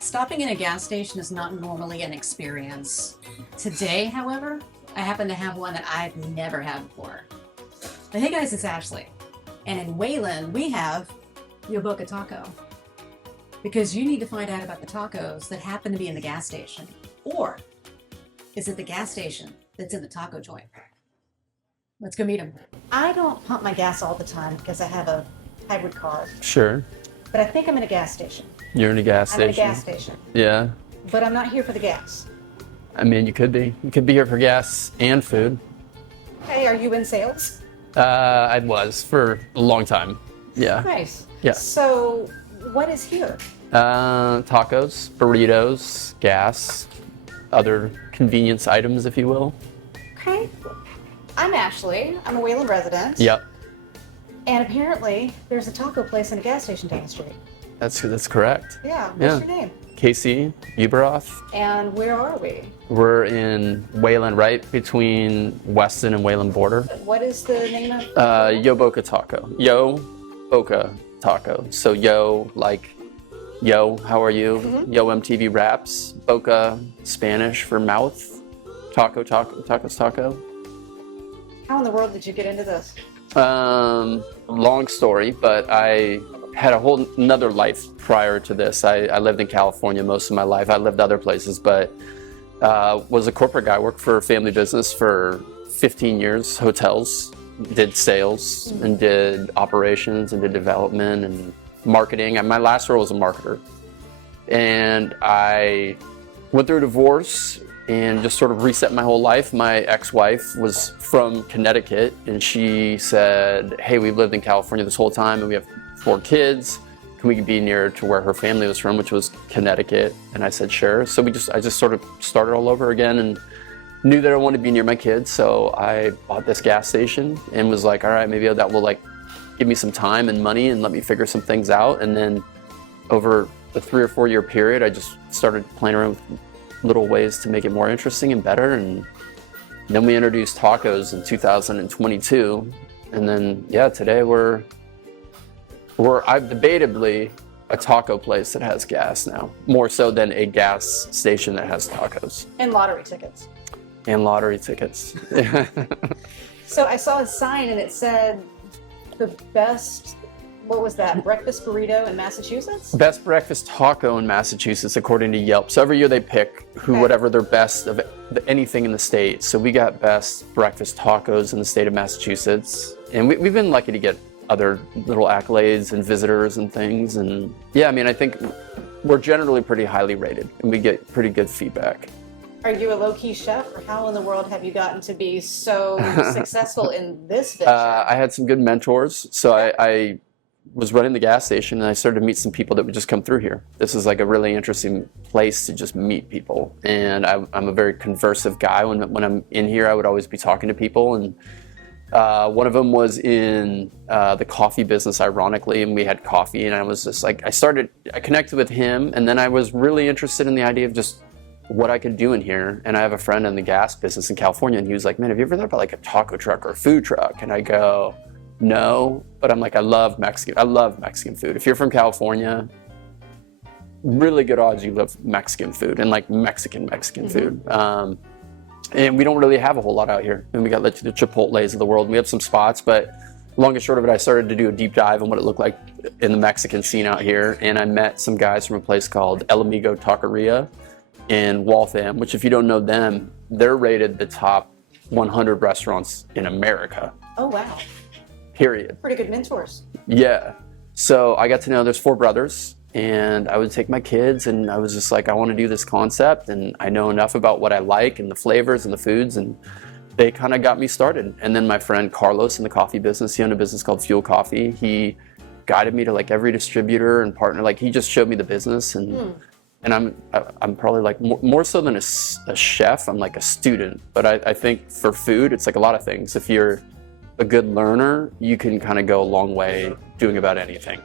Stopping in a gas station is not normally an experience. Today, however, I happen to have one that I've never had before. But hey guys, it's Ashley. And in Wayland, we have Boca Taco. Because you need to find out about the tacos that happen to be in the gas station. Or is it the gas station that's in the taco joint? Let's go meet them. I don't pump my gas all the time because I have a hybrid car. Sure. But I think I'm in a gas station. You're in a gas station. I'm in a gas station. Yeah. But I'm not here for the gas. I mean, you could be. You could be here for gas and food. Hey, are you in sales? I was for a long time. Yeah. Nice. Yeah. So, what is here? Tacos, burritos, gas, other convenience items, if you will. Okay. I'm Ashley. I'm a Wayland resident. Yep. And apparently, there's a taco place and a gas station down the street. That's correct. Yeah. What's Yeah. your name? Casey Uberoth. And where are we? We're in Wayland, right between Weston and Wayland border. What is the name of? Yo Boca Taco. Yo Boca Taco. So yo, like, yo, how are you? Mm-hmm. Yo MTV Raps. Boca, Spanish for mouth. Taco, tacos, taco. How in the world did you get into this? Long story, but I had a whole another life prior to this. I lived in California most of my life. I lived other places, but was a corporate guy. Worked for a family business for 15 years, hotels, did sales and did operations and did development and marketing. And my last role was a marketer. And I went through a divorce and just sort of reset my whole life. My ex-wife was from Connecticut, and she said, hey, we've lived in California this whole time and we have 4 kids. Can we be near to where her family was from, which was Connecticut? And I said, sure. So I just sort of started all over again and knew that I wanted to be near my kids. So I bought this gas station and was like, all right, maybe that will like give me some time and money and let me figure some things out. And then over the 3 or 4 year period, I just started playing around with little ways to make it more interesting and better. And then we introduced tacos in 2022. And then, yeah, today we're I've debatably a taco place that has gas now, more so than a gas station that has tacos. And lottery tickets. And lottery tickets. So I saw a sign and it said the best, what was that, breakfast burrito in Massachusetts? Best breakfast taco in Massachusetts, according to Yelp. So every year they pick whatever their best of anything in the state. So we got best breakfast tacos in the state of Massachusetts. And we've been lucky to get other little accolades and visitors and things. And yeah, I mean, I think we're generally pretty highly rated and we get pretty good feedback. Are you a low-key chef, or how in the world have you gotten to be so successful in this venture? I had some good mentors. So I was running the gas station and I started to meet some people that would just come through here. This is like a really interesting place to just meet people. And I'm a very conversive guy. When I'm in here, I would always be talking to people. And one of them was in the coffee business, ironically, and we had coffee. And I was just like, I connected with him. And then I was really interested in the idea of just what I could do in here. And I have a friend in the gas business in California, and he was like, man, have you ever thought about like a taco truck or a food truck? And I go, no, but I'm like, I love Mexican food. If you're from California, really good odds you love Mexican food and like Mexican food. And we don't really have a whole lot out here. And we got like the Chipotles of the world. And we have some spots, but long and short of it, I started to do a deep dive on what it looked like in the Mexican scene out here. And I met some guys from a place called El Amigo Taqueria in Waltham, which if you don't know them, they're rated the top 100 restaurants in America. Oh, wow. Period. Pretty good mentors. Yeah. So I got to know there's 4 brothers, and I would take my kids, and I was just like, I want to do this concept, and I know enough about what I like and the flavors and the foods, and they kind of got me started. And then my friend Carlos in the coffee business, he owned a business called Fuel Coffee. He guided me to like every distributor and partner. Like he just showed me the business, and I'm probably like more so than a chef. I'm like a student, but I think for food, it's like a lot of things. If you're a good learner, you can kind of go a long way doing about anything.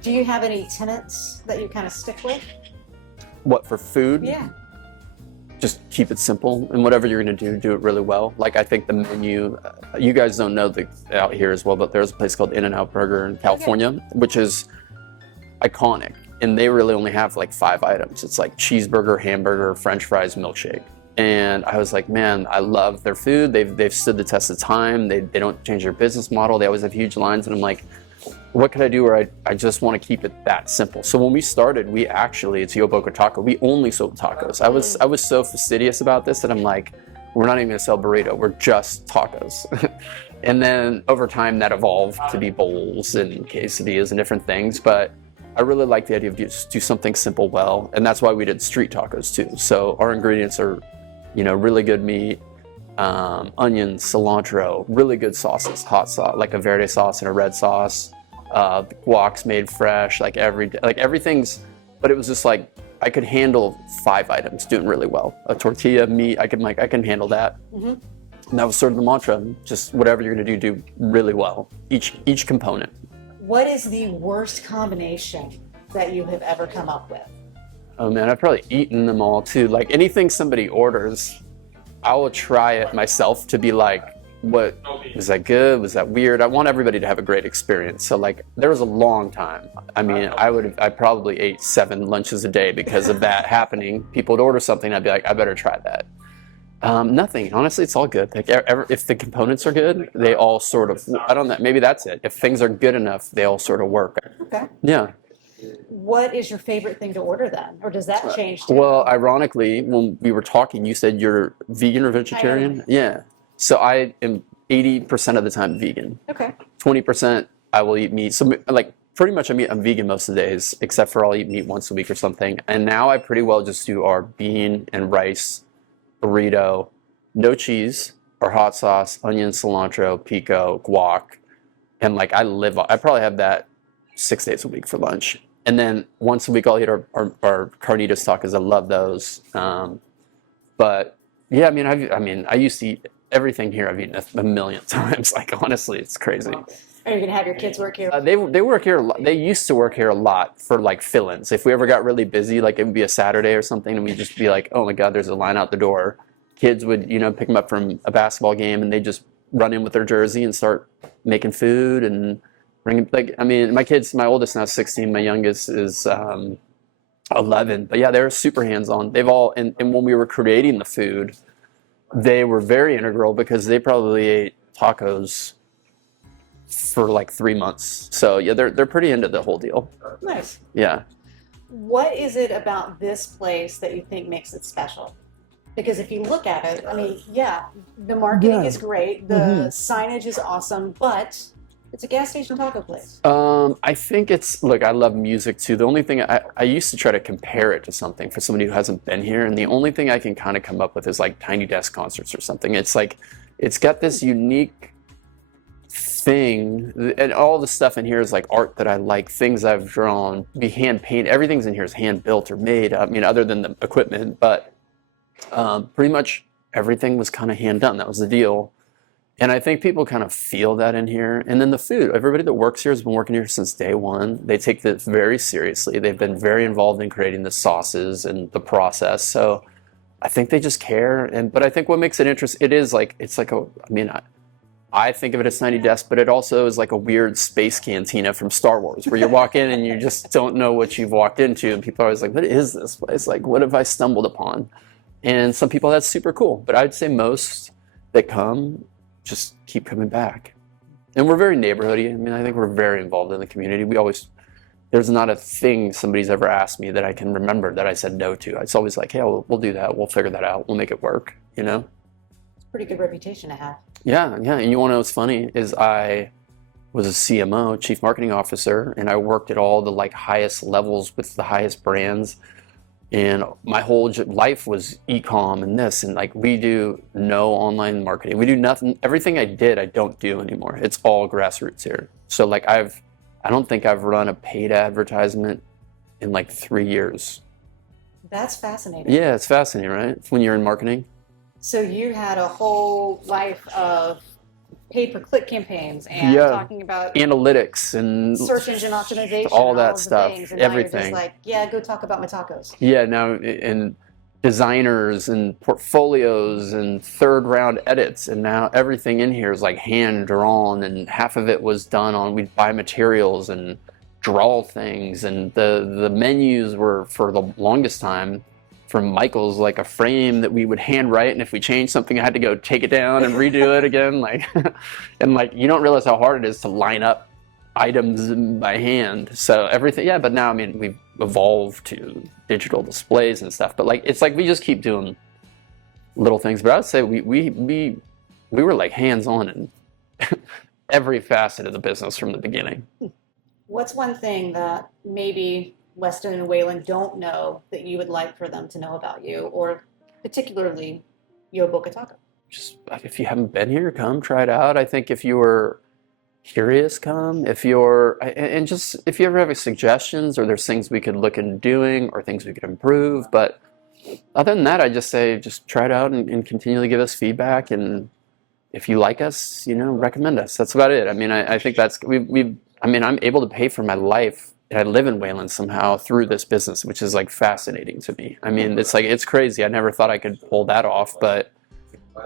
Do you have any tenets that you kind of stick with? What, for food? Yeah. just keep it simple, and whatever you're going to do it really well. Like, I think the menu, you guys don't know out here as well, but there's a place called In-N-Out Burger in California, which is iconic, and they really only have like 5 items. It's like cheeseburger, hamburger, french fries, milkshake. And I was like, man, I love their food. They've stood the test of time. They don't change their business model. They always have huge lines. And I'm like, what could I do where I just want to keep it that simple? So when we started, it's Boca Taco. We only sold tacos. I was so fastidious about this that I'm like, we're not even going to sell burrito. We're just tacos. And then over time that evolved to be bowls and quesadillas and different things. But I really like the idea of just do something simple well. And that's why we did street tacos too. So our ingredients are, really good meat, onions, cilantro, really good sauces, hot sauce, like a verde sauce and a red sauce. Guac's made fresh, like everything's, but it was just like, I could handle 5 items doing really well. A tortilla, meat, I can handle that. Mm-hmm. And that was sort of the mantra, just whatever you're gonna do really well, each component. What is the worst combination that you have ever come up with? Oh man, I've probably eaten them all too. Like anything somebody orders, I will try it myself to be like, what, was that good? Was that weird? I want everybody to have a great experience. So like, there was a long time. I mean, I probably ate 7 lunches a day because of that happening. People would order something, I'd be like, I better try that. Nothing, honestly, it's all good. Like if the components are good, they all sort of, I don't know, maybe that's it. If things are good enough, they all sort of work. Okay. Yeah. What is your favorite thing to order then? Or does that change too? Well, ironically, when we were talking, you said you're vegan or vegetarian? Yeah. So I am 80% of the time vegan. Okay. 20% I will eat meat. So like pretty much I'm vegan most of the days, except for I'll eat meat once a week or something. And now I pretty well just do our bean and rice burrito, no cheese or hot sauce, onion, cilantro, pico, guac. And like I probably have that 6 days a week for lunch. And then once a week I'll eat our carnitas tacos. I love those. But yeah, I used to eat everything here. I've eaten a million times. Like honestly, it's crazy. Are you gonna have your kids work here? They work here a lot. They used to work here a lot for like fill-ins. If we ever got really busy, like it would be a Saturday or something, and we'd just be like, oh my God, there's a line out the door. Kids would, pick them up from a basketball game, and they just run in with their jersey and start making food and bringing. My oldest now is 16. My youngest is 11. But yeah, they're super hands-on. They've all, and when we were creating the food, they were very integral because they probably ate tacos for like 3 months. So yeah, they're pretty into the whole deal. Nice. Yeah. What is it about this place that you think makes it special? Because if you look at it, the marketing is great, the signage is awesome, but it's a gas station taco place. I think I love music too. The only thing I used to try to compare it to something for somebody who hasn't been here, and the only thing I can kind of come up with is like Tiny Desk concerts or something. It's like, it's got this unique thing, and all the stuff in here is like art that I like, things I've drawn, be hand painted. Everything's in here is hand built or made. Other than the equipment, but pretty much everything was kind of hand done. That was the deal. And I think people kind of feel that in here. And then the food, everybody that works here has been working here since day one. They take this very seriously. They've been very involved in creating the sauces and the process. So I think they just care. But I think what makes it interesting, I think of it as Tiny Desk, but it also is like a weird space cantina from Star Wars, where you walk in and you just don't know what you've walked into. And people are always like, what is this place? Like, what have I stumbled upon? And some people, that's super cool. But I'd say most that come just keep coming back. And we're very neighborhoody. I think we're very involved in the community. There's not a thing somebody's ever asked me that I can remember that I said no to. It's always like, hey, we'll do that. We'll figure that out. We'll make it work, Pretty good reputation to have. Yeah. And you want to know what's funny is I was a CMO, Chief Marketing Officer, and I worked at all the like highest levels with the highest brands. And my whole life was e-com and this, and like we do no online marketing. We do nothing. Everything I did, I don't do anymore. It's all grassroots here. So like I don't think I've run a paid advertisement in like 3 years. That's fascinating. Yeah, it's fascinating, right? When you're in marketing. So you had a whole life of pay-per-click campaigns and talking about analytics and search engine optimization, all that stuff, and everything. Now you're just like, go talk about my tacos. Yeah, no, and designers and portfolios and third round edits, and now everything in here is like hand drawn, and half of it was done on, we'd buy materials and draw things, and the menus were for the longest time from Michael's like a frame that we would hand write, and if we changed something I had to go take it down and redo it again, like and like you don't realize how hard it is to line up items by hand. So everything, yeah, but now I mean we've evolved to digital displays and stuff, but like it's like we just keep doing little things. But I would say we were like hands-on in every facet of the business from the beginning. What's one thing that maybe Weston and Waylon don't know that you would like for them to know about you, or particularly Yo Boca Taco? Just if you haven't been here, come try it out. I think if you were curious, come. If you're, and just if you ever have any suggestions, or there's things we could look into doing or things we could improve. But other than that, I just say just try it out and continually give us feedback. And if you like us, you know, recommend us. That's about it. I mean, I think that's I mean, I'm able to pay for my life. And I live in Wayland somehow through this business, which is like fascinating to me. I mean, it's like, it's crazy. I never thought I could pull that off, but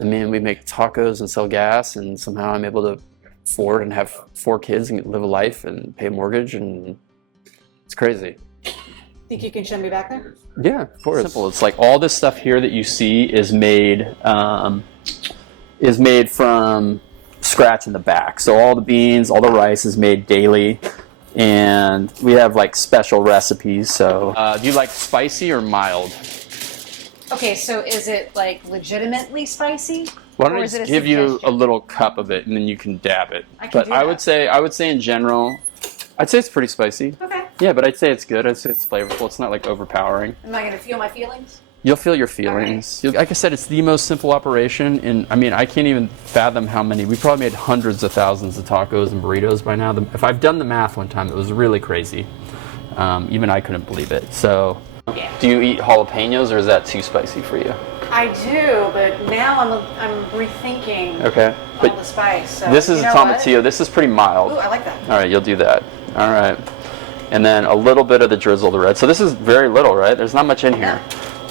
I mean, we make tacos and sell gas, and somehow I'm able to afford and have 4 kids and live a life and pay a mortgage, and it's crazy. Think you can show me back there? Yeah, of course. Simple. It's like all this stuff here that you see is made from scratch in the back. So all the beans, all the rice is made daily. And we have like special recipes. So do you like spicy or mild? Okay, so is it like legitimately spicy? Why don't Or I is it just a give you a suggestion? little cup of it, and then you can dab it. I can But do I that. would say in general, I'd say it's pretty spicy. Okay. Yeah, but I'd say it's good. I'd say it's flavorful. It's not like overpowering. Am I going to feel my feelings? You'll feel your feelings. Like I said, it's the most simple operation, and I mean, I can't even fathom how many. We probably made hundreds of thousands of tacos and burritos by now. If I've done the math one time, it was really crazy. Even I couldn't believe it. So, Yeah. do you eat jalapenos, or is that too spicy for you? I do, but now I'm rethinking Okay, all but the spice. So, this is you a know what? tomatillo. This is pretty mild. Ooh, I like that. All right, you'll do that. All right, and then a little bit of the drizzle, the red. So this is very little, right? There's not much in here.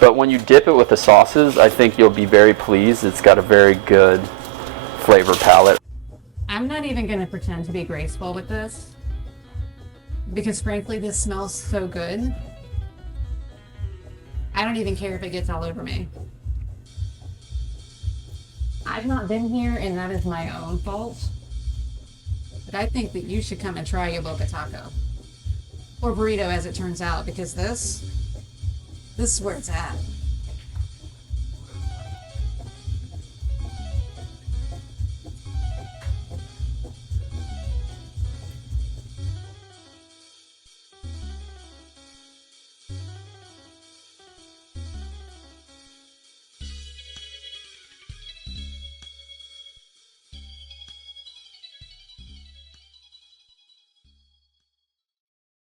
But when you dip it with the sauces, I think you'll be very pleased. It's got a very good flavor palette. I'm not even going to pretend to be graceful with this, because frankly, this smells so good. I don't even care if it gets all over me. I've not been here, and that is my own fault. But I think that you should come and try your Boca Taco. Or burrito, as it turns out, because this is where it's at.